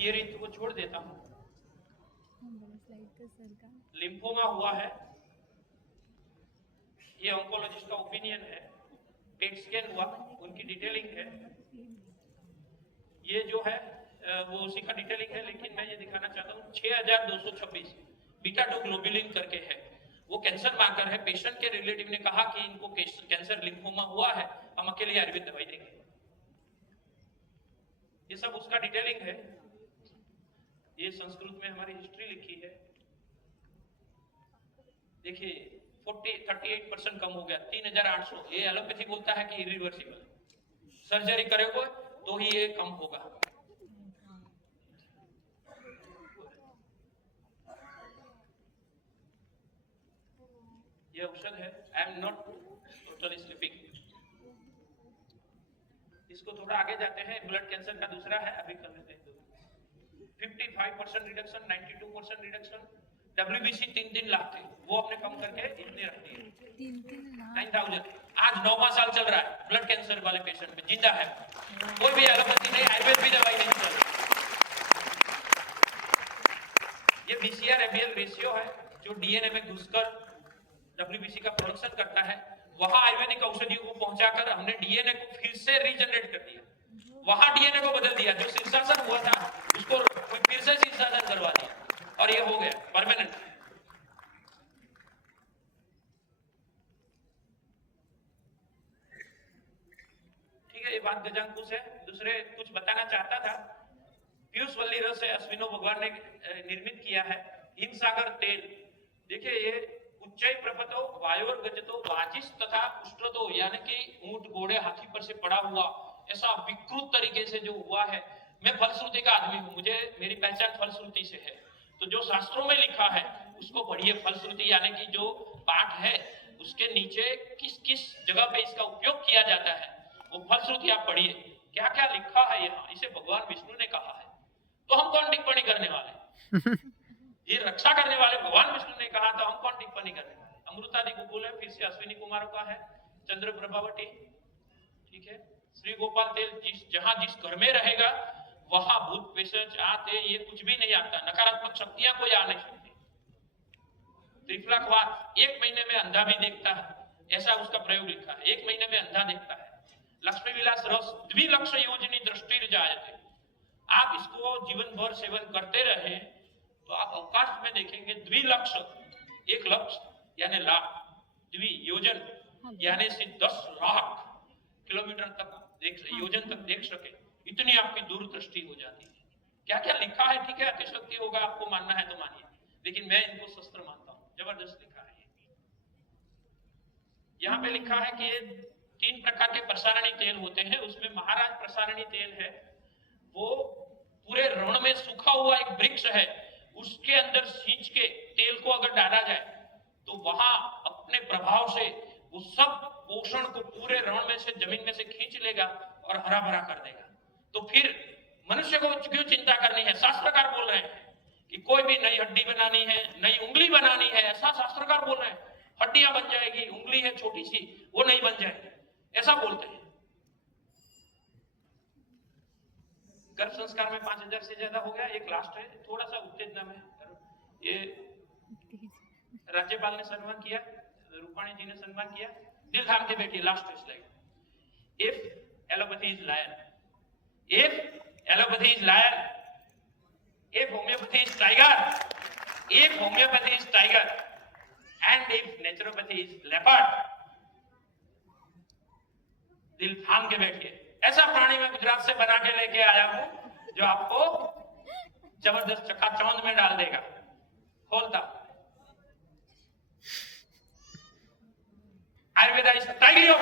Theory को छोड़ देता हूँ। लिम्फोमा हुआ है, ये ऑन्कोलॉजिस्ट का ओपिनियन है। पेट स्कैन हुआ, उनकी डिटेलिंग है। ये जो है वो उसी का डिटेलिंग है, लेकिन मैं ये दिखाना चाहता हूँ 6226 बीटा 2 ग्लोबुलिन करके है, वो कैंसर मार्कर है। पेशेंट के रिलेटिव ने कहा कि इनको कैंसर लिम्फोमा हुआ है, हम अकेले आयुर्वेद दवाई देंगे। ये सब उसका डिटेलिंग है। ये संस्कृत में हमारी हिस्ट्री लिखी है। देखिए 38% कम हो गया, 3800। ये एलोपैथी बोलता है कि इरिवर्सिबल, सर्जरी करोगे तो ही ये कम होगा। ये औषध है। I am not totally sleeping. इसको थोड़ा आगे जाते हैं, ब्लड कैंसर का दूसरा है, अभी कर लेते हैं। 55% रिडक्शन, 92% रिडक्शन। WBC 3 लाख थे, वो आपने कम करके इतने रख दिए, 9000। आज 9वां साल चल रहा है ब्लड कैंसर वाले पेशेंट में, जिंदा है। कोई भी एलोपैथी नहीं, आयुर्वेद भी दवाई नहीं चल रही। ये BCR-ABL रेशियो है जो DNA में घुसकर WBC का प्रोडक्शन करता है। वहां आयुर्वेदिक औषधियों को पहुंचाकर हमने DNA को फिर से रीजनरेट कर दिया, वहां DNA को बदल दिया। जो शीर्षासन हुआ था उसको फिर से शीर्षासन करवा दिया और ये हो गया परमानेंट। ठीक है, ये बात गजांकुश है। दूसरे कुछ बताना चाहता था। पीयूष वल्ली रस है, अश्विनो भगवान ने निर्मित किया है। हिमसागर तेल, देखिए ये उच्चई प्रपतो वायोर गजतो वाजिस तथा उष्ट्रतो, यानी कि ऊंट घोड़े हाथी पर से पड़ा हुआ ऐसा विकृत तरीके से जो हुआ है। मैं फलश्रुति का आदमी हूं, मुझे मेरी पहचान फलश्रुति से है। तो जो शास्त्रों में लिखा है उसको पढ़िए। फलश्रुति यानी कि जो पाठ है उसके नीचे किस किस जगह पे इसका उपयोग किया जाता है वो फलश्रुति आप पढ़िए, क्या क्या लिखा है यहाँ। इसे भगवान विष्णु ने कहा है, तो हम कौन टिप्पणी करने वाले? ये रक्षा करने वाले भगवान विष्णु ने कहा, तो हम कौन टिप्पणी करने वाले? अमृतादि गोकुल है, फिर से अश्विनी कुमारों का है, चंद्र प्रभावती। ठीक है, श्री गोपाल तेल जहां जिस घर में रहेगा वहां भूत पिशाच आते, ये कुछ भी नहीं आता, नकारात्मक शक्तियां कोई आ नहीं सकती। त्रिफलाकवात, 1 महीने में अंधा भी देखता है, ऐसा उसका प्रयोग लिखा है। 1 महीने में अंधा देखता है। लक्ष्मी विलास रस द्विलक्ष योजनी दृष्टि जायते, आप इसको जीवन भर सेवन करते रहे तो आप अवकाश में देखेंगे द्विलक्ष, 1 लक्ष यानी लाख, द्वि योजन यानी 10 लाख किलोमीटर तक योजन तक देख सके, इतनी आपकी दूरदृष्टि हो जाती है। क्या क्या लिखा है, ठीक है, अतिशक्ति होगा, आपको मानना है तो मानिए, लेकिन मैं इनको शस्त्र मानता हूं। जबरदस्त लिखा है। यहाँ पे लिखा है कि 3 प्रकार के प्रसारणी तेल होते हैं, उसमें महाराज प्रसारणी तेल है। वो पूरे रण में सूखा हुआ एक वृक्ष है, उसके अंदर सींच के तेल को अगर डाला जाए तो वहां अपने प्रभाव से वो सब पोषण को पूरे रण में से, जमीन में से खींच लेगा और हरा भरा कर देगा। तो फिर मनुष्य को क्यों चिंता करनी है? शास्त्रकार बोल रहे हैं कि कोई भी नई हड्डी बनानी है, नई उंगली बनानी है, ऐसा शास्त्रकार बोल रहे हैं। हड्डियां बन जाएगी, उंगली है छोटी सी वो नहीं बन जाएगी, ऐसा बोलते हैं। गर्भ संस्कार में 5000 से ज्यादा हो गया। एक लास्ट है, थोड़ा सा उत्तेजना में, ये राज्यपाल ने सम्मान किया, रूपाणी जी ने सम्मान किया। दिल थाम के बैठिए, last slide. If allopathy is lion, if allopathy is lion, if homeopathy is tiger, if homeopathy is tiger and if naturopathy is leopard, दिल थाम के बैठिए। ऐसा प्राणी मैं गुजरात से बना के लेके आया हूं जो आपको जबरदस्त चकाचौंध में डाल देगा। खोलता आयुर्वेदा इज टाइगरी ऑफ